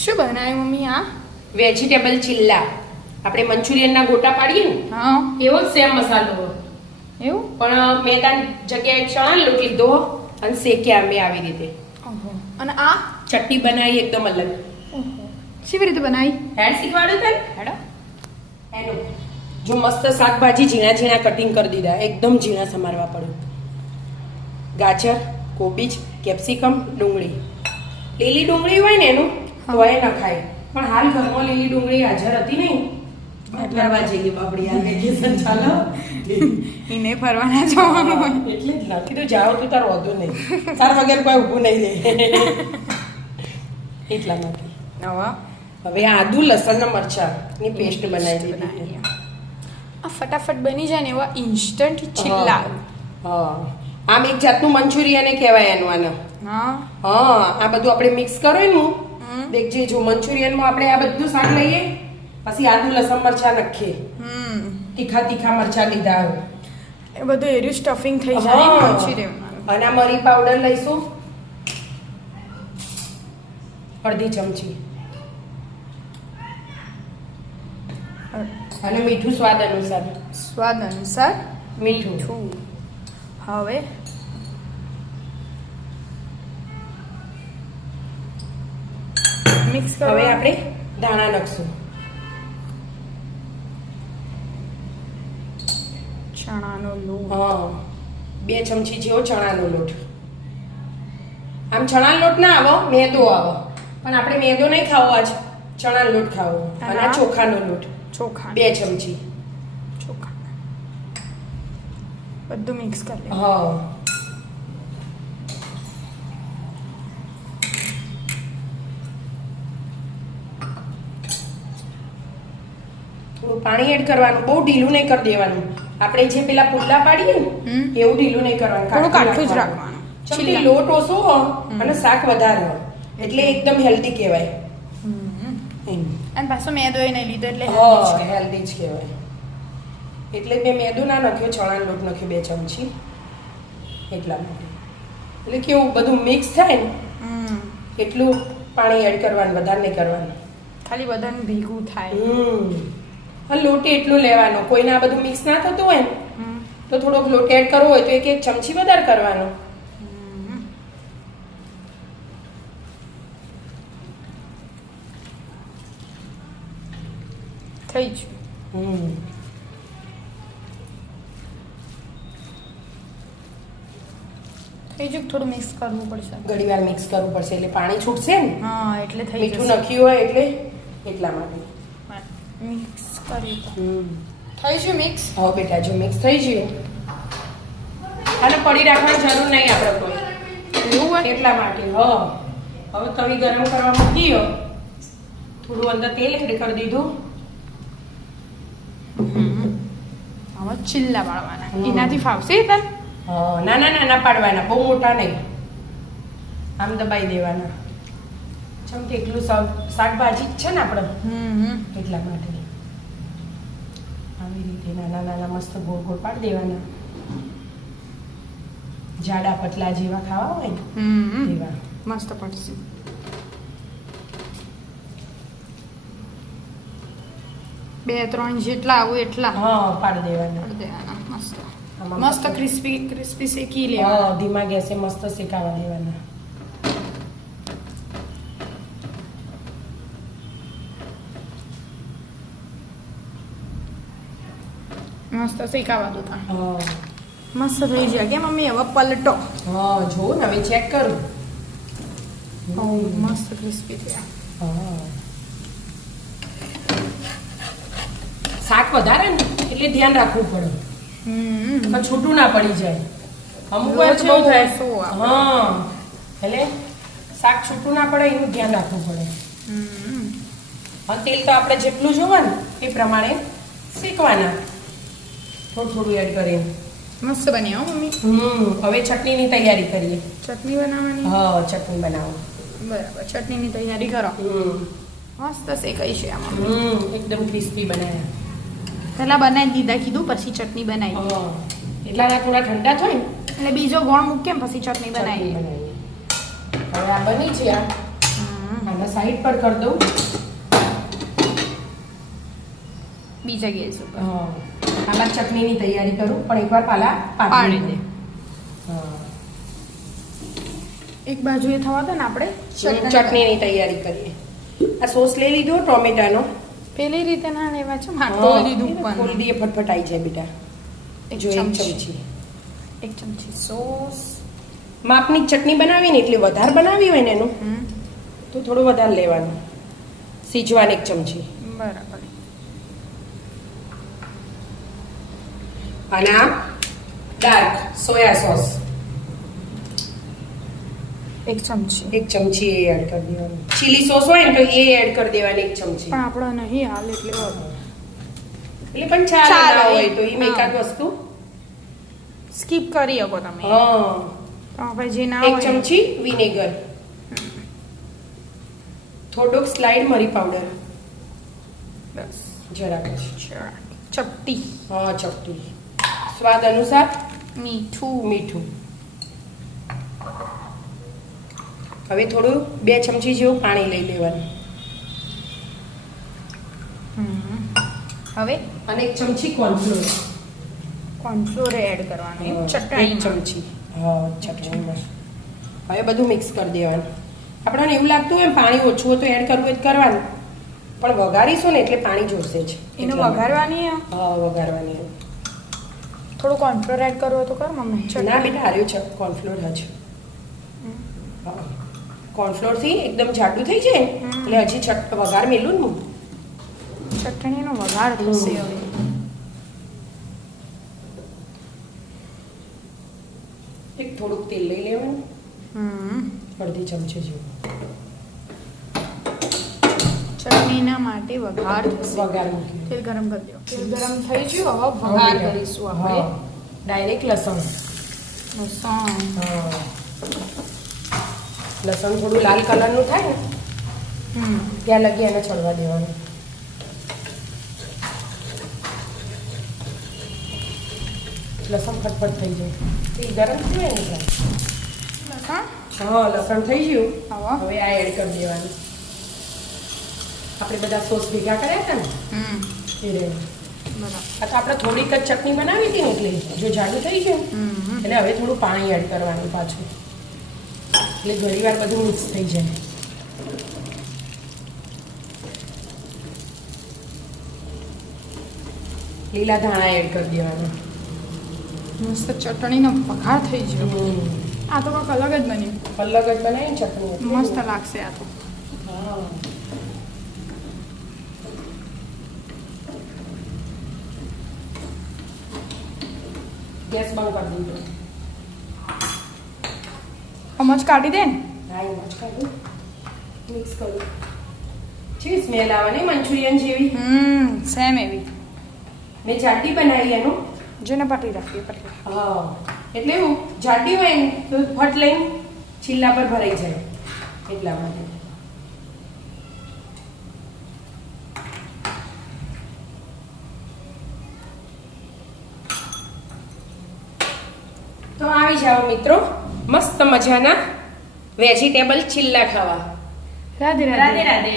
શું બનાવ્યું મમ્મી આ? વેજીટેબલ ચિલ્લા. આપણે મંચુરિયનના ગોટા પાડીએ ને હા એવો જ સેમ મસાલો, એવું? પણ મેદાન જગ્યાએ ચણાનો લોટ લીધો અને શેક્યા મેં આવી રીતે. ઓહો. અને આ ચટણી બનાવી એકદમ અલગ. ઓહો. કેવી રીતે બનાવી? હેડ શીખવાડ્યું તને? હેડો. એનું જો મસ્ત શાકભાજી ઝીણા ઝીણા કટિંગ કરી દીધા, એકદમ ઝીણા સમારવા પડે. ગાજર, કોબીજ, કેપ્સિકમ, ડુંગળી. લીલી ડુંગળી હોય ને એનું તો એ ન ખાય, પણ હાલ ઘરમાં લીલી ડુંગળી હાજર હતી નહીં. ફરવા જઈએ બાપડી આ વેકેશન ચાલો એને ફરવાના જવાનું હોય એટલે જ નથી તો જાઓ તું તાર વધુ નહીં, તાર વગર કોઈ ઊભું નહીં રહે એટલા માટે. હવે આદુ લસણ ને મરચાં ની પેસ્ટ બનાવી દીધી. આ ફટાફટ બની જાય ને એવા ઇન્સ્ટન્ટ ચિલ્લા. હા આમ એક જાતનું મંચુરિયન કહેવાય એનું. આને હા આ બધું આપણે મિક્સ કરેલું દેખજે. જો મંચુરિયનમાં આપણે આ બધું શાક લઈએ, પછી આદુ લસણ મરચાં નાખીએ, તીખા તીખા મરચાં લીધા, એ બધું એર્યું સ્ટફિંગ થઈ જાય મંચુરિયનમાં. અને આ મરી પાવડર લઈશું અડધી ચમચી, અને મીઠું સ્વાદ અનુસાર. સ્વાદ અનુસાર મીઠું. હવે મિક્સ કરો. હવે આપણે ધાણા નાખશું. ચણાનો લોટ. 2 ચમચી જેવો ચણાનો લોટ. આમ ચણાનો લોટ ના આવો, મેદો આવો, પણ આપણે મેદો નહીં ખાવો, આજ ચણાનો લોટ ખાવો. અને આ ચોખાનો લોટ ચોખા 2 ચમચી. ચોખા બધું મિક્સ કરી લે. થોડું પાણી એડ કરવાનું, બહુ ઢીલું નહીં કરી દેવાનું. આપણે જે પેલા પુલ્લા પાડીએ ને એવું ઢીલું નહીં કરવાનું, થોડું કાઠું જ રાખવાનું. ચમચી લોટ ઓછો હોય અને શાક વધારે હોય એટલે એકદમ હેલ્ધી કહેવાય. અને પાછો મેદો એ નહીં લીધો એટલે હેલ્ધી જ કહેવાય. એટલે મેં મેદો ના નાખ્યો, ચણાનો લોટ નાખ્યો 2 ચમચી એટલા માટે. એટલે કેવું બધું મિક્સ થાય ને એટલું પાણી એડ કરવાનું, વધારે નહીં કરવાનું. ખાલી બધાને ભેગું થાય. લોટ એટલું લેવાનો. કોઈને આ બધું મિક્સ ના થતું હોય ને તો થોડોક લોટ એડ કરવો હોય તો 1 ચમચી વધારે કરવાનો. થઈ ગયું. થઈ ગયું. થોડું મિક્સ કરવું પડશે. ઘણી વાર મિક્સ કરવું પડશે એટલે પાણી છૂટશે ને. હા એટલે થઈ મીઠું નાખ્યું હોય એટલે એટલા માટે મિક્સ કરી. થઈ ગયું મિક્સ. હવે બેટા જો મિક્સ થઈ ગયું અને પડી રાખવાની જરૂર નહીં આપણે કોઈ. એવું હોય એટલા માટે. હવે તવી ગરમ કરવા મૂકી દો. થોડું અંદર તેલ એડ કરી દીધું. હવે ચિલ્લા પાડવાના. એનાથી ફાવશે તને? નાના પાડવાના, બહુ મોટા નહીં. આમ દબાઈ દેવાના. જેમ કે એકલું શાકભાજી જ છે ને આપણે એટલા માટે. આવી રીતે નાના નાના મસ્ત ગોળ ગોળ પાડી દેવાના. જાડા પતલા જેવા ખાવા હોય ને એવા મસ્ત પડશે. બે ત્રણ જેટલા આવું એટલા પાડી દેવાના. મસ્ત મસ્ત ક્રિસ્પી ક્રિસ્પી શેકી લેવા. ધીમા ગેસે મસ્ત શેકાવા દેવાના. મસ્ત શેકાવા દો. મસ્ત થઈ જાય કે મમ્મી? હવે પલટો. જો ને હવે ચેક કરું. મસ્ત ક્રિસ્પી થયા. શાક વધારે ને એટલે ધ્યાન રાખવું પડે, છૂટું ના પડી જાય. અમુક વાર કેવું થાય એટલે શાક છૂટું ના પડે એનું ધ્યાન રાખવું પડે. તેલ તો આપણે જેટલું જોવે ને એ પ્રમાણે શેકવાના, થોડું થોડું એડ કરીને. મસ્ત બની હો મમ્મી. હવે ચટણીની તૈયારી કરીએ. ચટણી બનાવવાની? ચટણી બનાવો. બરાબર, ચટણીની તૈયારી કરો. મસ્ત શેકાઈ છે આમાં. એકદમ ક્રિસ્પી બનાવ્યા. પહેલા બનાવી દીધા કીધું, પછી ચટણી બનાવી. એટલા થોડા ઠંડા થાય ને એટલે બીજો ગોળ મૂકે પછી ચટણી બનાવી. હવે આ બની છે. આ હવે સાઈડ પર કરી દઉં. બીજા ગેસ ઉપર આમાં ચટણીની તૈયારી કરું પણ એકવાર પાલા પાડી દે. હા, એક બાજુએ થવા દે ને આપણે ચટણીની તૈયારી કરીએ. આ સોસ લઈ લીધો ટોમેટાનો. પેલી રીતે ના લેવા છે માટલું લીધું પણ ખોલી દઈએ, ફટફટ આવી જાય બેટા. જો એક ચમચી, એક ચમચી સોસ. માપની ચટણી બનાવી ને એટલે વધારે બનાવી હોય ને એનું તો થોડું વધારે લેવાનું. સીજવાન એક ચમચી. બરાબર. અને આ ડાર્ક સોયા સોસ એક ચમચી. એક ચમચી એ એડ કરી દેવાની. ચીલી સોસ હોય ને તો એ એડ કરી દેવાની એક ચમચી. પણ આપણો નહીં હાલ એટલે એટલે પણ ચાલે ના હોય તો એ હા. એકાદ વસ્તુ સ્કીપ કરી શકો તમે. હા. તો આપણે જે ના એક હોય ચમચી વિનેગર, થોડોક સ્લાઈડ મરી પાવડર, બસ જરાક જ. ચપટી હા, ચપટી. સ્વાદ અનુસાર મીઠું. મીઠું. હવે થોડું 2 ચમચી જેવું પાણી લઈ લેવાનું. હવે અને 1 ચમચી કોર્નફ્લોર. કોર્નફ્લોર એડ કરવાનું એમ 1 ચટણી. ચમચી. હા, ચટણીમાં. હવે બધું મિક્સ કરી દેવાનું. આપણને એવું લાગતું હોય પાણી ઓછું હોય તો એડ કરવું હોય તો કરવાનું, પણ વઘારીશું ને એટલે પાણી જોશે જ. એને વઘારવાની આ? હા, વઘારવાની. થોડું કોર્નફ્લોર એડ કરવું હોય તો કર મમ્મી. ના બેટા, હાર્યું છે કોર્નફ્લોર જ. હા, કોર્નફ્લોર થી એકદમ જાડું થઈ જાય એટલે હજી વઘાર મેલું ને. ચટણીનો વઘાર થશે હવે. એક થોડુંક તેલ લઈ લેવાનું, હમ અડધી ચમચી જેવું. ચટણીના માટે વઘાર થશે. વઘાર મૂકી તેલ ગરમ કરી દો. તેલ ગરમ થઈ ગયું, હવે વઘાર કરીશું આપણે. ડાયરેક્ટ લસણ. લસણ. હા, લસણ થોડું લાલ કલરનું થાય ને ત્યાં લગી એને ચડવા દેવાનું. લસણ ફટફટ થઈ જાય. તેલ ગરમ થયું ને એટલે. લસણ. હા, લસણ થઈ ગયું. હવે હવે આ એડ કરી દેવાનું. આપણે બધા સોસ ભેગા કર્યા હતા ને એ રહે. બરાબર. આ તો આપણે થોડીક જ ચટણી બનાવી હતી ને એટલે જો જાડું થઈ ગયું એટલે હવે થોડું પાણી એડ કરવાનું પાછું, એટલે ઘણી વાર બધું મિક્સ થઈ જાય. લીલા ધાણા એડ કરી દેવાના. મસ્ત ચટણીનો વઘાર થઈ ગયો. આ તો કંઈક અલગ જ બન્યું. અલગ જ બનાવી ને ચટણી. મસ્ત લાગશે આ તો. હા. ગેસ બંધ કરી દીધો. અમજ કાઢી દે ને. હા, એમ જ કાઢું. મિક્સ કરું. જેવી સ્મેલ આવે ને મંચુરિયન જેવી. સેમ એવી. મેં જાડી બનાવી એનું. જેને પટી રાખીએ પટી. હા, એટલે એવું જાડી હોય ને તો ફટ લઈને ચીલા પર ભરાઈ જાય એટલા માટે. તો આવી જાઓ મિત્રો, મસ્ત મજાના વેજીટેબલ ચીલા ખાવા. રાધે રાધે રાધે.